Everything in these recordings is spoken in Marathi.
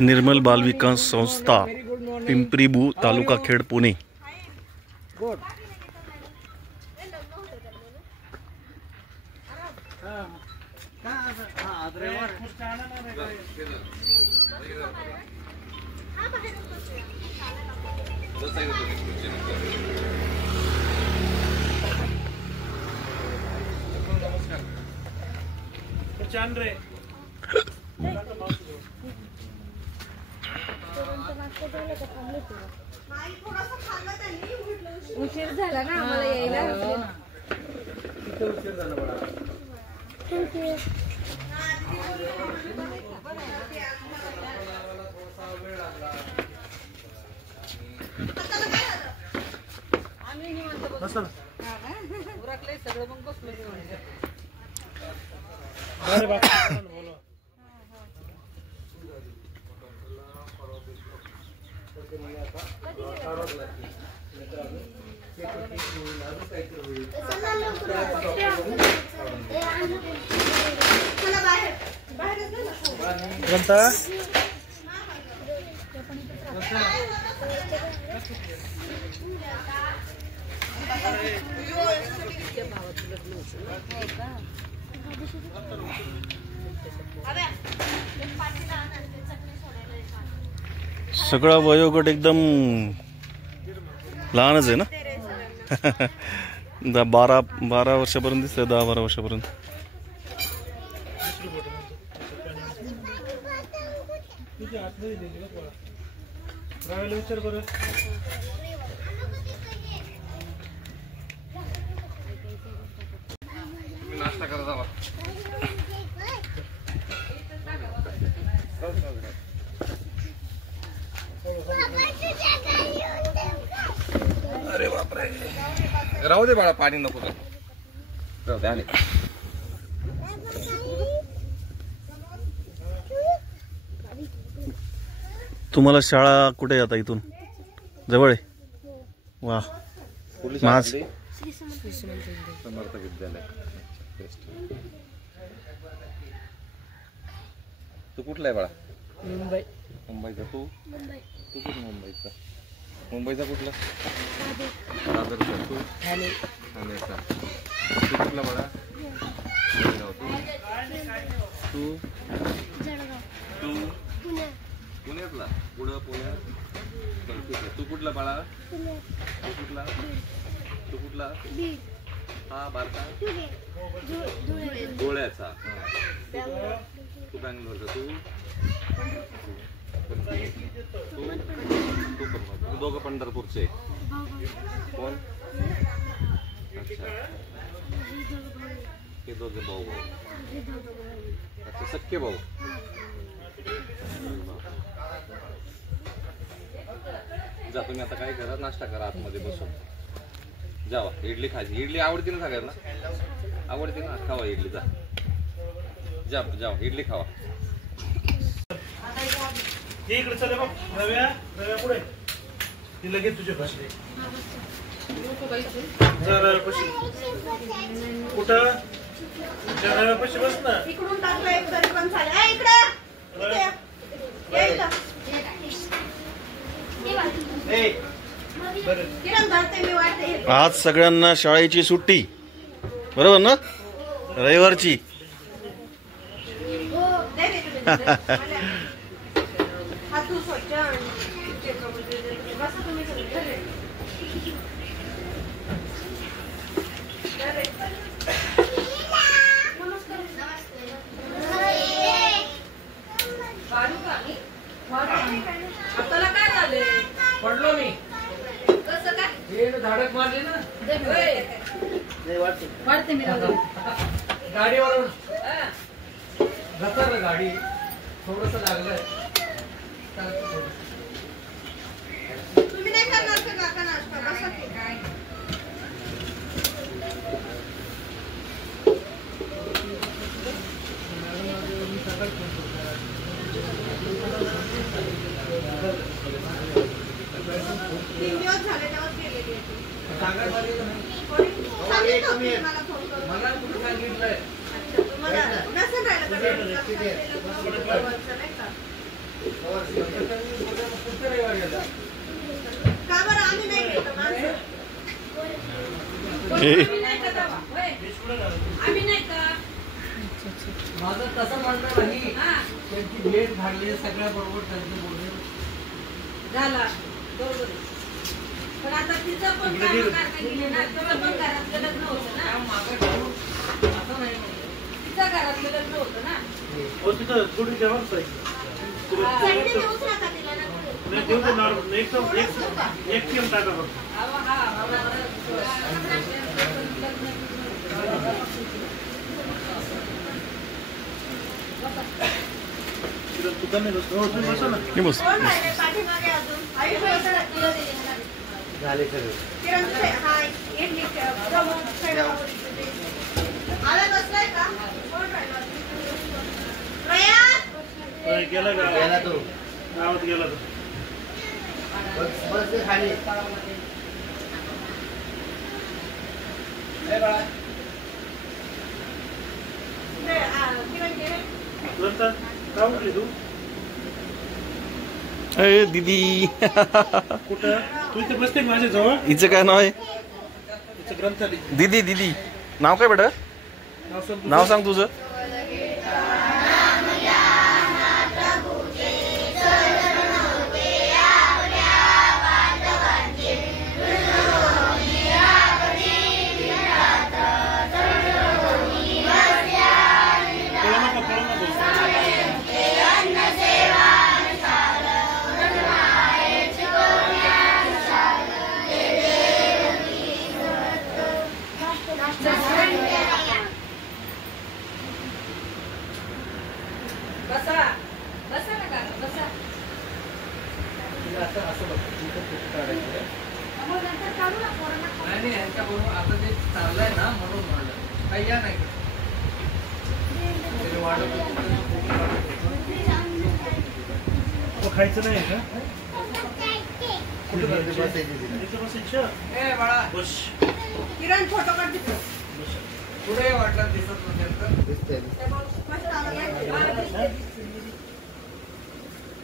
निर्मल बाल विकास संस्था पिंपरीबू तालुका खेड पुणे। उशीर झाला ना आम्हाला यायला। उशीर झाला बडा। आम्ही निवांत बसलो। उरकले सगळं मग बसलो निवांत। अरे बाप बोलो। सगळा वयोगट एकदम लहानच आहे ना। 12 वर्षापर्यंत दिसतंय, 10-12 वर्षापर्यंत। नाश्ता करा जावा। अरे बापरे, राहू दे बाळा, पाणी नको तर राहू दे। तुम्हाला शाळा कुठे आहे आता? इथून जवळ आहे? वा, माझ समर्थ विद्यालय। तू कुठला आहे बाळा? मुंबई। मुंबईचा। तू कुठं मुंबईचा? मुंबईचा कुठला? दादरचा। तू ठाण्याचा। तू कुठला बाळा? तू पुण्यातला? पुढं पुण्यात। ठीक आहे। तू कुठला बाळा? तू कुठला? हा बारका गोळ्याचा। तू बँगलोरचा। तू दोघं पंढरपूरचे। कोण? अच्छा, हे दोघे भाऊ। अच्छा, सख्खे भाऊ। जा तुम्ही आता काय करा, नाश्ता करा आतमध्ये बसून। जावा, इडली खायची। इडली आवडती ना सगळ्यांना? आवडती ना? खावा इडली। जावा इडली खावा। इकडे चल बघ, रव्या पुढे लगेच तुझे बसले। जरा कशी कुठं जरा कशी बस ना। इकडून टाकलं एक तरी पण चालेल। ए इकडे आज सगळ्यांना शाळेची सुट्टी, बरोबर ना? रविवारची। पडलो मी। कसं काय? हे धडक मारली ना। वाढते मी गाडीवरून घसरलं, गाडी थोडस लागलं। तुम्ही नाही करणार का काका नाश्ता? बसा की। तीन दिवस झाले तेव्हाच गेलेली आहे। सांगितलं होतं मी मला फोन करून. मला कुठं सांगितलंय अच्छा, तुम्हाला नसेल राहिलं का ते वरचं नाही का? का बरं आम्ही नाही घेतो माणसं? ए, आम्ही नाही का दावा? होय. आम्ही नाही का माझं तसं म्हणणं नाही हा त्यांची भेट झाली सगळ्या बरोबर त्यांचं बोलणं झाला बरोबर आहे. पण आता तिचं पण कामं करता गेली ना तुला पण घरातलं लग्न होतं ना मागं ठेवून असं नाही म्हणलं. तिचं घरातलं लग्न होतं ना हो तिथं थोडी जेवण पाहिजे चटणी देऊच नका तिला ना. नाही देऊ दे नॉर्मल एकदम एक थेंब टाका फक्त. अहो, हा मला तिथं दुकान नाही बसलं. हो तुम्ही बसा ना. हे बस कोण राहिले पाठीमागे अजून? आई बसला. झाले सगळे किरण तुझे हाय इडली प्रमुख आला बसलाय का? कोण राहिलं? प्रयास होय, गेला का? गेला तो गावात गेला तो. बस बस खाली किरण किरण नंतर का उठली तू? ए दीदी कुठं? तू इथे बसते का माझ्या जवळ? हिचं काय नाव आहे? इथं ग्रंथालय. दीदी दीदी नाव काय बेटा? नाव सांग तुझं. नाव सांग तुझं. कळू नको, कळू नको. बसा बसा ना का बसा असं असं बघ इथं फोटो काढायचं मग नंतर काढू ना पोरांना नाही नाही यांच्याबरोबर आता ते चाललंय ना म्हणून म्हणलं काही या नाही तरी वाढत होतं, फोटो काढत होतं. तो खायचं नाही का? कुठं इथे खायचं? बसायची तिला. इथं बसायचं? ए बाळा बस. किरण फोटो काढ तिथं. बस. पुढे वाटलं दिसत नसेल तर दिसतंय मस्त आला नाही.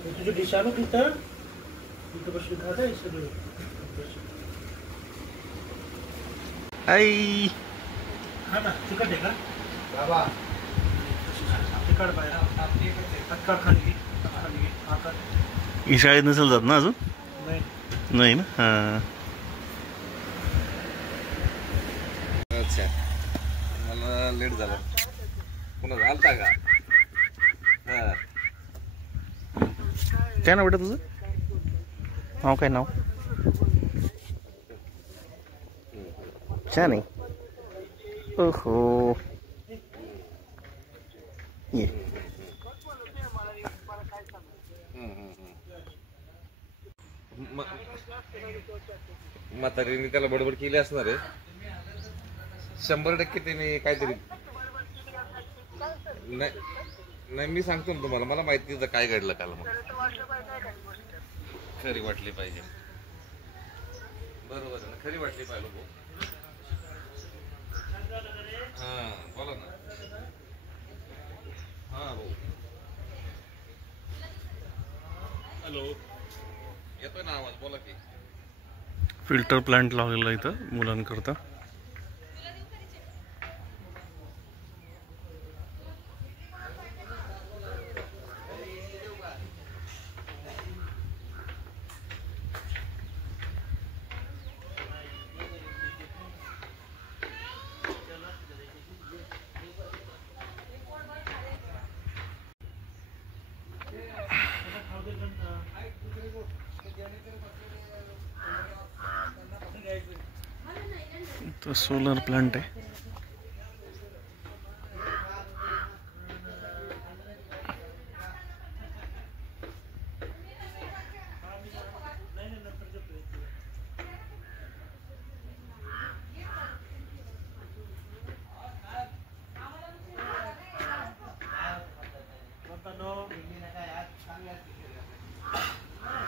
तुझी डिश आणू तिथं? इथं बसून खात आहे सगळं. बस. आई हा ना, तिखट आहे का? बाबा तिखट बाहेर. आपली एकच आहे. हातकाळ खाली घे. खाली घे. हातात. ही शाळेत नसेल जात ना अजून? नाही. नाही ना हा. अच्छा मला लेट झाला पुन्हा झालता का हा काय नाव बेटा तुझं? नाव काय नाव? छान आहे. ओहो ये म्हातारीने त्याला बडबड केली असणार आहे 100% त्याने काहीतरी नाही नाही मी सांगतो ना तुम्हाला मला माहिती तिथं काय घडलं काल मग खरी वाटली पाहिजे बरोबर आहे ना खरी वाटली पाहिजे भाऊ हा बोला ना हा भाऊ हॅलो येतोय ना आवाज बोला की फिल्टर प्लांट लावलेला इथं मुलांकरता. तो सोलर प्लांट आहे.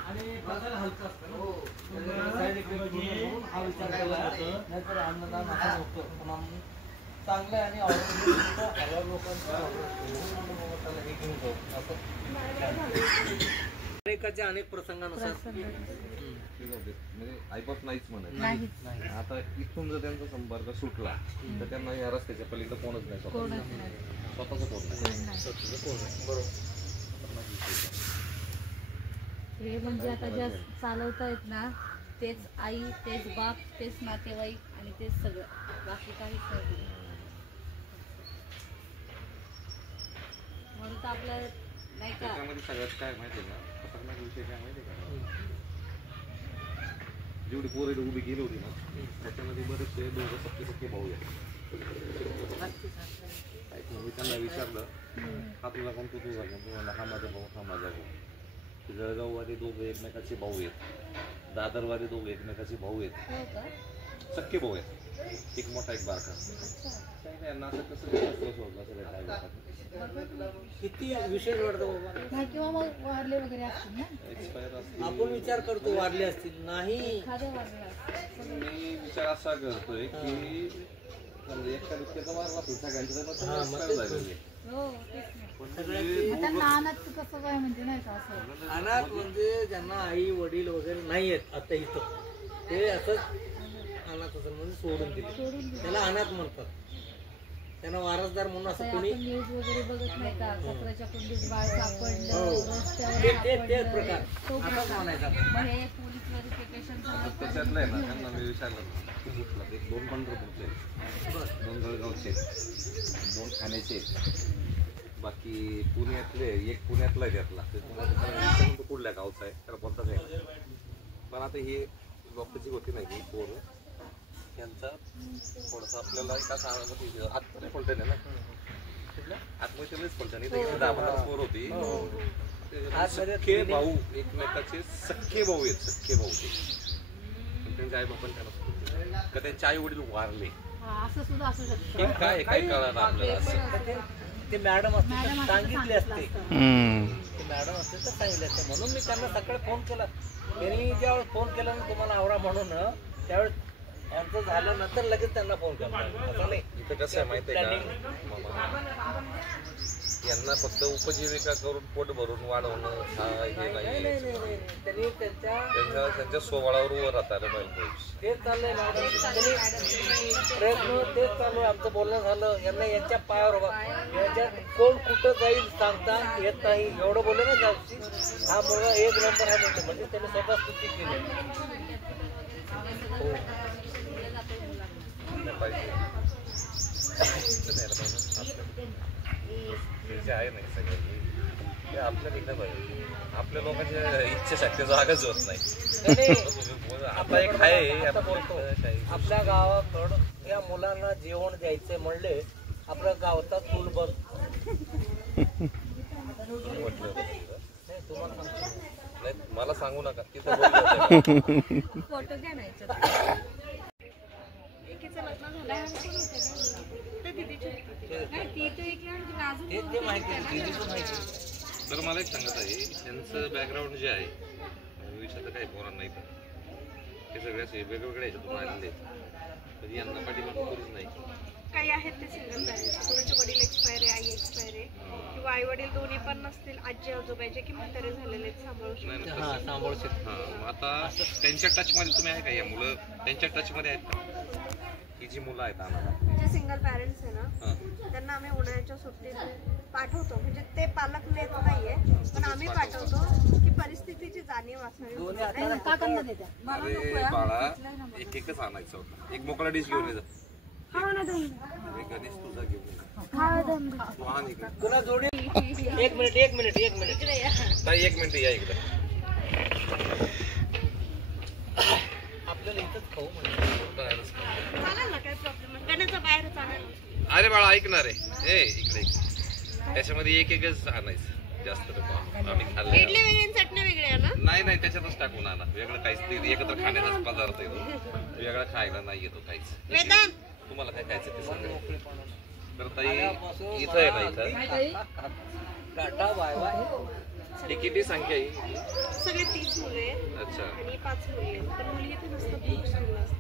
आणि बदल हलका असतं ना. साईड इफेक्ट म्हणून हा विचार केला होतं नाहीतर अन्नदान असं होतं पण आम्ही चांगलं आहे आणि ऑर्डर 1000 लोकांचं ऑर्डर त्याला हे घेऊन जाऊ असं अनेकाच्या अनेक प्रसंगानुसार म्हणजे आईबाप नाहीच म्हणत. आता इथून जर त्यांचा संपर्क सुटला तर त्यांना या रस्त्याच्या पलीकडे कोणच नाही, स्वतःच कोण नाही, स्वतःच कोण नाही. बरोबर. हे म्हणजे आता ज्या चालवतायत ना तेच आई, तेच बाप, तेच नातेवाईक आणि तेच सगळं, बाकी काहीच नाही. म्हणून तर आपल्या नाही का त्याच्यामध्ये सगळ्यात काय माहितीये का, खतरनाक विषय काय माहितीये का, जेवढी पोरं उभी गेली होती ना त्याच्यामध्ये बरेचसे दोघं सख्खे भाऊ आहेत. मी त्यांना विचारलं हा तुझा कोण, तू तुझा कोण, तू हा माझा भाऊ, हा माझा भाऊ. जळगाववाले दोघं एकमेकाचे भाऊ आहेत, दादरवाले दोघं एकमेकाचे भाऊ आहेत, सख्खे भाऊ आहेत, एक मोठा एक बारका. यांना असं कसं सोडलं सगळं किती विशेष वाटतं बाबा. किंवा मग वारले वगैरे असतील ना, एक्सपायर असतील. आपण विचार करतो वारले असतील, नाही एखादं वारलं मी विचार असा करतोय की एका दुःखाचा वारला असेल सगळ्यांचं हो तेच नाही. आता नानाचं कसं काय म्हणजे नाही का असं अनाथ म्हणजे ज्यांना आई वडील वगैरे नाही आहेत आता इथं, ते असंच अनाथ असेल म्हणजे सोडून दिले, त्याला अनाथ म्हणतात. त्यांना वारसदार म्हणून असं कोणी न्यूज वगैरे बघत नाही का, कचऱ्याच्या कुंडीत बाळ सापडलं, तेच प्रकार असाच म्हणायचा. मग हे पोलीस व्हेरिफिकेशन त्याच्यातलं आहे ना. त्यांना मी विचारलं एक 2 पंढरपूरचे, 2 जळगावचे, 2 ठाण्याचे, बाकी पुण्यातले एक पुण्यातला आहे त्यातला. तो कुठल्या गावचा आहे त्याला कोणताच आहे. पण आता हे डॉक्टरची होती नाही की पोर यांचा थोडंसं आपल्याला का सांगायचं आत्महत्या फलटण आहे ना, आत्महत्येलाच फलटण इथे 10-15 पोर होती. सख्खे भाऊ, एकमेकाचे सख्खे भाऊ आहेत, सख्खे भाऊ ते. त्यांच्या आई बापांनी त्यांना का त्यांचे आई वडील वारले, असं सुद्धा असू शकतं. हे काय काय कळलं आपल्याला असं. ते मॅडम असते सांगितले असते, ते मॅडम असते तर सांगितले असते. म्हणून मी त्यांना सकाळी फोन केला. त्यांनी ज्यावेळेस फोन केला ना तुम्हाला आवरा म्हणून, त्यावेळेस यांचं झाल्यानंतर लगेच त्यांना फोन केला. असं नाही. इथं कसं आहे माहिती आहे का मामा, यांना फक्त उपजीविका करून पोट भरून वाढवणं हा हे नाही. त्यांनी त्यांच्या सोहळावर उभं राहता पाहिजे. तेच चाललंय मॅडम, प्रयत्न तेच चालू आहे. आमचं बोलणं झालं, यांना यांच्या पायावर याच्यात कोण कुठं जाईल सांगता येत नाही एवढं बोलले ना जाऊची. हा मुलगा 1 नंबर हा म्हणतो, म्हणजे त्यांनी स्वतः स्तुती केली. जे आहे नाही सगळं ते आपल्या निघणं पाहिजे. आपल्या लोकांच्या इच्छेसाठी जागाच होत नाही. आता एक आहे बोलतो, आपल्या गावाकडं या मुलांना जेवण द्यायचं म्हणले आपल्या गावाचा चूल बंद. नाही तुम्हाला नाही, मला सांगू नका तिथं फोटो घ्या नाही तर मला एक सांगत आहे, त्यांचं बॅकग्राऊंड जे आहे विषयाचं काही पोरांना नाही, ते सगळे वेगवेगळ्या ह्याच्यातून आलेले आहेत. तर यांना पाठीमागून कोणीच नाही. काही आहेत ते सिंगल पॅरेंट्स, कोणाचे वडील एक्सपायर आहे, आई एक्सपायर आहे, किंवा आई वडील दोन्ही पण नसतील, आजी आजोबाचे की म्हातारे झालेले सांभाळू शकतात. हा आता त्यांच्या टच मध्ये तुम्ही आहे का, या मुलं त्यांच्या टच मध्ये आहेत का, ही जी मुलं आहेत आम्हाला जे सिंगल पॅरेंट्स आहे ना त्यांना आम्ही उन्हाळ्याच्या सुट्टीत पाठवतो. म्हणजे ते पालक नेत नाहीये पण आम्ही पाठवतो की परिस्थितीची जाणीव असावी. अरे बाळा एक एकच आणायचं होतं, एक मोकळा डिश घेऊन येतो. गणेश तुझा घेऊन तुला जोडी. एक मिनिट या इकडे. आपल्याला इथंच खाऊ चालेल ना, काही प्रॉब्लेम नाही. गण्याचा बाहेर चालेल. अरे बाळा ऐकणार आहे, इकडे त्याच्यामध्ये एक एकच आणायचं, जास्त आम्ही खाल्लं. इडली वेगळी आणि चटणी वेगळी आहे ना. नाही त्याच्यातच टाकून आणा, वेगळं काहीच ते एकत्र खाण्याचाच पदार्थ येतो, वेगळा खायला नाही येतो काहीच. वेदांत तुम्हाला काय खायचं ते सांगा. तर ताई इथं आहे ना, इथं टाटा बाय बाय. आहेत ही किती संख्या आहे? सगळे 30 मुलं आहेत अच्छा आणि 5 मुली आहेत. पण मुली इथे नसतात, पुरुष मुलं असतात.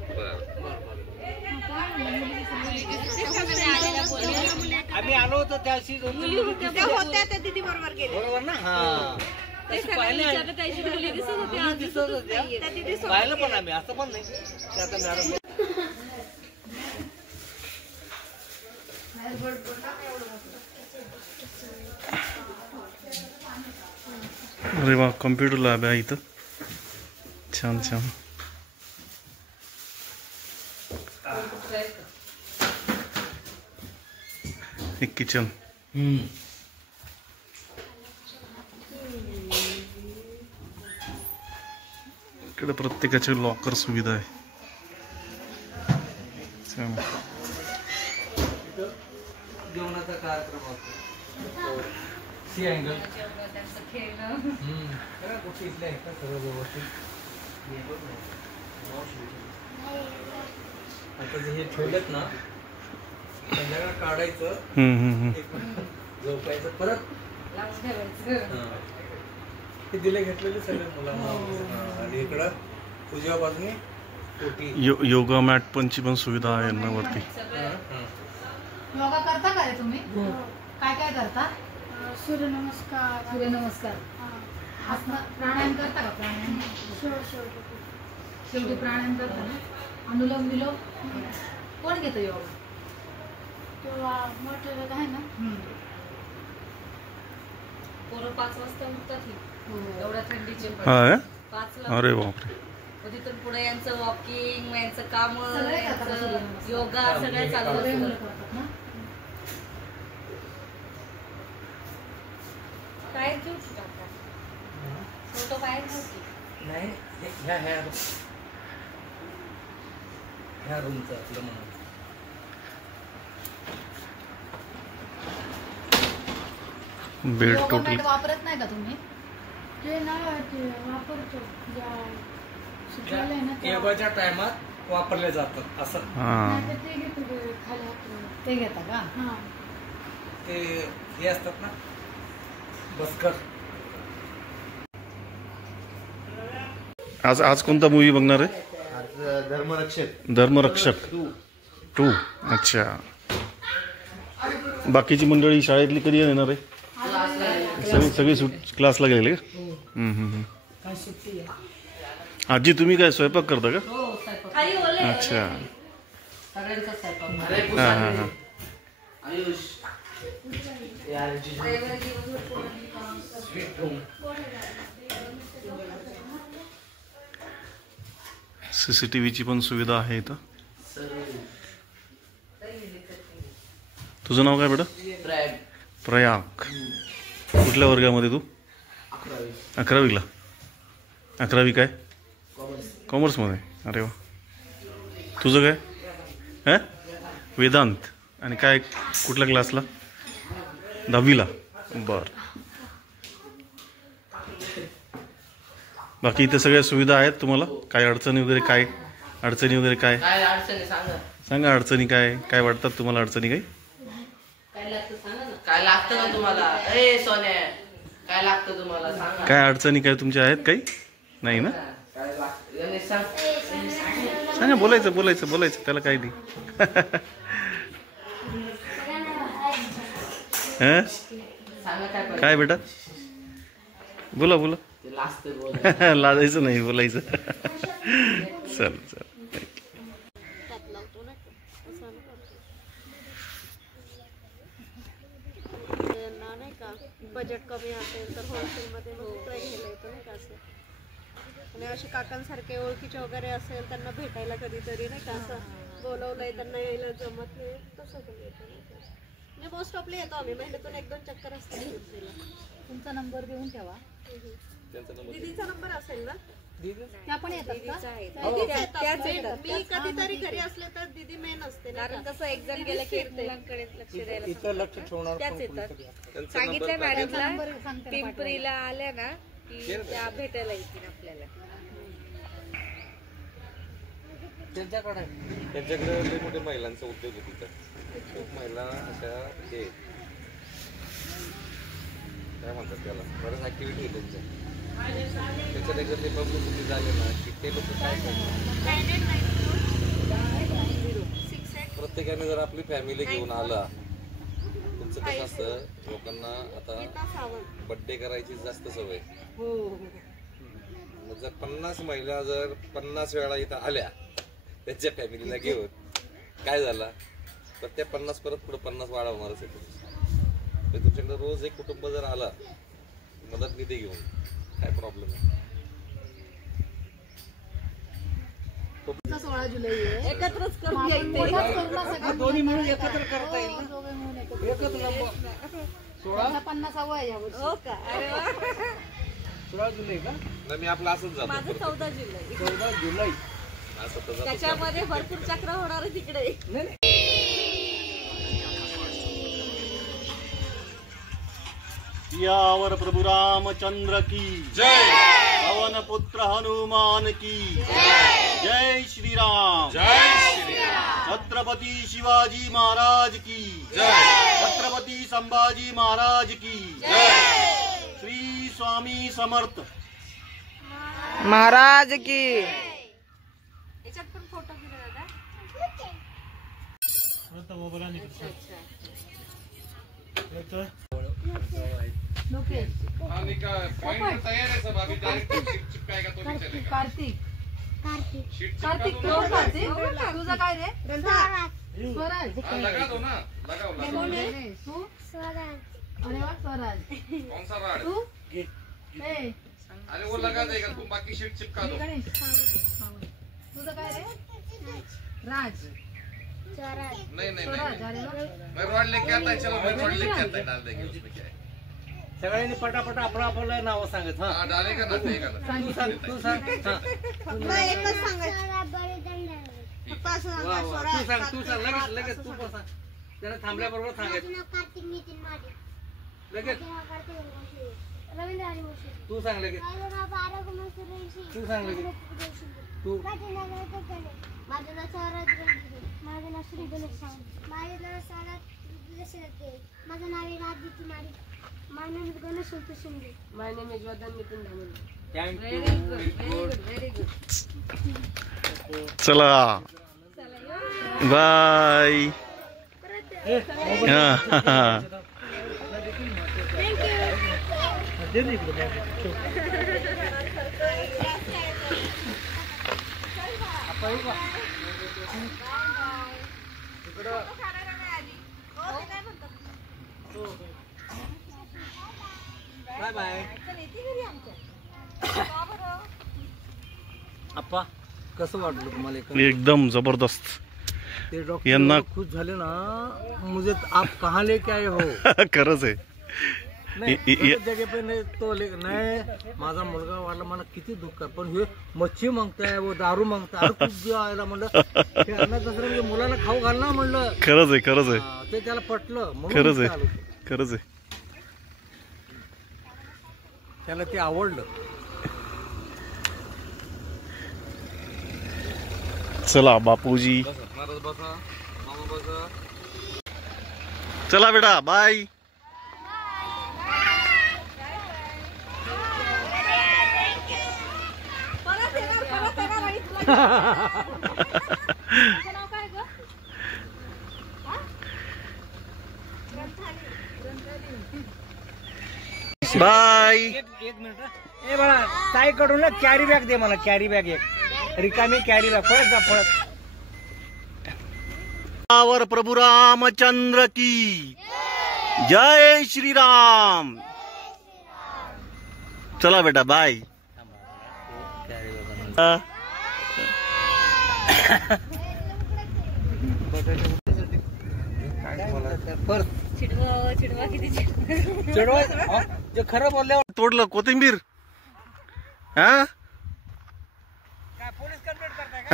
आम्ही आलो होतो त्याशी मुली होत्या त्या होत्या त्या दीदी बरोबर गेल्या. बरोबर ना? हा विचारलं त्याची मुली दिसत होती, आज दिसतच नाहीये. त्या दीदी सोबत पाहिलं पण आम्ही, असं पण नाही की आता मॅडम अरे वा, कम्प्युटर लॅब आहे इथं. छान छान. एक किचन. इकडे प्रत्येकाची लॉकर सुविधा आहे. छान. जेवणाचा कार्यक्रम असतो. सी अँगल त्यांचं खेळणं. सगळ्या गोष्टी इथल्या आहेत का सगळं व्यवस्थित. आता जे हे ठेवलेत ना संध्याकाळ काढायचं, झोपायचं, परत लावून ठेवायचं. हे दिले घेतलेले सगळे मुलांना. आणि इकडं उजव्या बाजूने कोटी. योगा मॅट पण सुविधा आहे यांना वरती. योगा करता का रे तुम्ही? काय काय करता? सूर्यनमस्कार, सूर्यनमस्कार. आसनं प्राणायाम करता का? प्राणायाम शेवटी प्राणायाम करता ना? अनुलोम विलोम कोण घेतं योगा? किंवा मोठं आहे ना. पोरं 5 वाजता उठतात एवढ्या थंडीचे. हा 5ला. अरे बापरे. तिथून पुढे यांचं वॉकिंग, यांचं काम, योगा सगळं चालू असतं. बाहेर घेऊ की काका? फोटो बाहेर घेऊ की? नाही, ह्या रूमचं आपलं म्हणून. Bed total. वापरत नाही का तुम्ही? ते ना ते वापरतो योगाच्या टायमात वापरले जातात असं. हा ते घेतो खाली. ते घेता का? ते हे असतात ना बसकर. आज कोणता मूवी बघणार आहे? धर्मरक्षक 2. अच्छा. बाकीची मंडळी शाळेतली कधी येणार आहे? सगळी क्लासला गेलेले का? आजी तुम्ही काय स्वयंपाक करता का? अच्छा. हा हा हा. CCTVची पण सुविधा आहे इथं. तुझं नाव काय बेटा? प्रयाग. कुठल्या वर्गामध्ये तू? 11वीला. 11वी काय? कॉमर्समध्ये. अरे वा. तुझं काय? वेदांत. आणि काय कुठल्या क्लासला? 10वीला. बर. बाकी इथे सगळ्या सुविधा आहेत तुम्हाला? काय अडचणी वगैरे काय? काय अडचणी सांगा. अडचणी काय वाटतात तुम्हाला? अडचणी काही? काय लागतं का तुम्हाला? ए सोने, काय लागतं तुम्हाला सांगा. काय अडचणी काय तुमच्या आहेत? काही नाही ना? काय लागतं गणेश सांग. सांगा. बोलायचं त्याला काही नाही. सांगा काय बेटा? बोला. ते लाजतं बोल. लाजायचं नाही, बोलायचं. चल. नाही का बजेट कमी असेल तर होलसेलमध्ये घ्यायला येतो नाही का असं. आणि असे काकांसारखे ओळखीचे वगैरे असेल त्यांना भेटायला कधीतरी नाही का असं बोलवलंय त्यांना यायला जमत नाही तसं पण येतो नाही का. म्हणजे मोस्ट ऑफली येतो आम्ही महिन्यातून 1-2 चक्कर असते. तुमचा नंबर देऊन ठेवा. दीदीचा नंबर असेल ना? त्या पण येतात का? त्याच येतात. मी कधीतरी घरी असले तर दीदी मेन असते कारण कसं एक्झाम गेलं की मुलांकडे लक्ष द्यायला इथं लक्ष ठेवणार त्याच येतात. सांगितलं मॅडमला पिंपरीला आल्या ना की त्या भेटायला येतील आपल्याला. त्यांच्याकडे लई मोठे महिलांचा उद्योग आहे तिथं. खूप महिला अशा हे काय म्हणतात त्याला, बऱ्याच ऍक्टिव्हिटी आहे त्यांच्या. त्याच्यात एकदा ते पब्लिसिटी झाले ना की ते लोक काय करतात, प्रत्येकाने जर आपली फॅमिली घेऊन आला. तुमचं कसं असतं, लोकांना आता बर्थडे करायची जास्त सवय. मग जर 50 महिला जर 50 वेळा इथं आल्या त्यांच्या फॅमिलीला घेऊन, काय झाला तर त्या 50 परत पुढे 50 वाढवणारच आहे. तर तुमच्याकडे रोज एक कुटुंब जर आला मदत निधी घेऊन, काय प्रॉब्लेम आहे. 16 जुलै आहे. एकत्रच करून दोन्ही मिळून एकत्र करता येईल ना. एकच नंबर 50वा आहे यावर्षी. हो का? अरे वा. 16 जुलै का? नाही, मी आपलं असंच जातो. माझं 14 जुलै. 14 जुलै. असं तर जातो. त्याच्यामध्ये भरपूर चक्र होणार आहे तिकडे. यावर प्रभु रामचंद्र की जय, पवन पुत्र हनुमान की जय श्री राम, जय श्री राम. छत्रपती शिवाजी महाराज की जय, छत्रपती संभाजी महाराज की जय. श्री स्वामी समर्थ महाराज की. याच्यात पण फोटो दिला दादा. तयार आहे सब. अभी डायरेक्ट शीट चिपकाएगा तो नहीं चलेगा. कार्तिक शीट कार्तिक चिपका दो. कार्तिक तुझं काय रे? स्वराज. हाँ, लगा दो ना, लगाओ लगाओ. तू अरे वा स्वराज. कौन सा राड? तू अरे वो लगा देगा, तुम बाकी शीट चिपका दो. तुझं काय रे? राज. नहीं नहीं स्वराज. नहीं, अरे वा. मैं रॉड लेके आता है. चलो मैं रॉड लेके आता है, डाल देंगे उसमें. क्या है, सगळ्यांनी पटापट आपलं आपलं नाव सांगत. हा हाँ डालेगा ना, देगा ना. तू सांग, तू सांग. हा. एकच सांगायचं. फक्त असं वा सांगा, वा. स्वराज, तू सांग, तू सांग. लगेच कार्तिक. लगेच तू पण सांग. त्याला थांबल्याबरोबर सांगायचं. लगेच तू सांग. लगेच तू सांग. लगेच तू. माझं नाव स्वराज रणजित. माझं नाव श्री गणेश सावंत. माझं नाव स्वराज दशरथ देव. माझं नाव आहे राजदीप्ती माडी. माझं नाव is Ganesh Santosh Shinde. My name is Vadan Nitin Dhamane. Very good. चला बाय. दे ना इकडे. Bye bye. अप्पा कसं वाटलं तुम्हाला? एकदम जबरदस्त. ते डॉक्टर यांना खुश झाले ना. मुझे आप कहाँ लेके आए हो? खरंच आहे. नाही प्रत्येक जागे पे नाही तो नाही. माझा मुलगा वाढला, मला किती दुःख आहे. पण हे मच्छी मागताय व दारू मागताय. खूप जीव आयला म्हणलं हे अन्न दसरा मुलाला खाऊ घाल ना म्हणलं. खरंच आहे, खरंच आहे, ते त्याला पटलं. खरंच आहे, खरंच आहे. त्याला ते आवडलं. चला बापूजी, महाराज बसा, मामा बसा. चला बेटा बाय. नाव काय ग? बाय. एक मिनिट. ए बाळा ताईकडून ना कॅरी बॅग दे मला. कॅरी बॅग एक रिकामी कॅरी बॅग. पळत जा पळत. यावर प्रभु रामचंद्र की जय श्री राम. चला बेटा बाय. चिडवा किती चिडवा जे खरं बोलल्यावर तोडलं कोथिंबीर. हा काय पोलीस कंप्लेंट करताय का?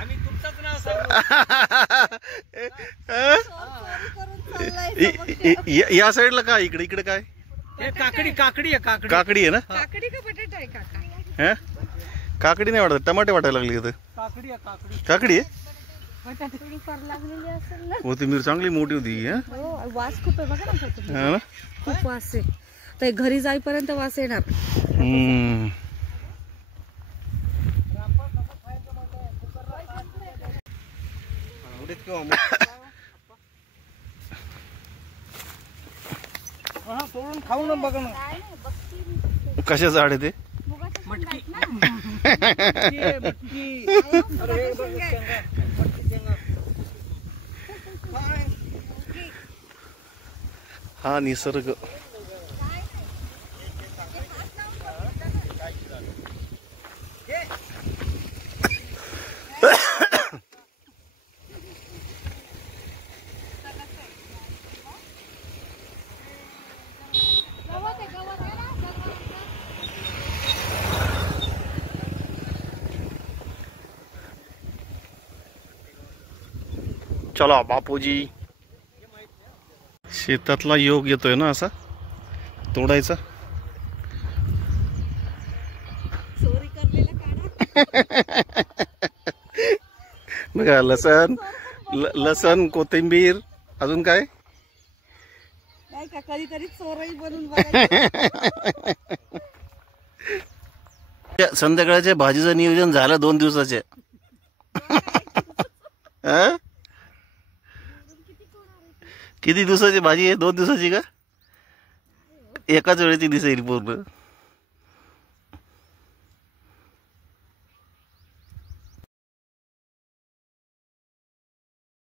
आम्ही तुमचंच नाव सांगू. या साईडला काय, इकडे इकडे काय? हे काकडी काकडी आहे. काकडी काकडी आहे ना? काकडी का बटाटा आहे काका? हा काकडी नाही वाटत, टमाटे वाटायला लागली इथं. काकडी आहे. काकडी काकडी आहे. थोडीफार लागलेली असेल ना. कोथिंबीर चांगली मोठी होती. हा हो, वास खूप आहे बघा ना कोथिंबीर. हा ना? खूप वास आहे. तर घरी जाईपर्यंत वास येणार. तोडून खाऊ ना बघा ना. कशा झाड आहे ते? मटकी. हा निसर्ग. चला बापूजी. शेतातला योग येतोय ना असा तोडायचा. बघा लसण लसण कोथिंबीर अजून काय नाही का कधीतरी चोरही बनून संध्याकाळच्या भाजीचं नियोजन झालं 2 दिवसाचे. किती दिवसाची भाजी आहे? 2 दिवसाची का? एकाच वेळेची दिसेल पूर्ण.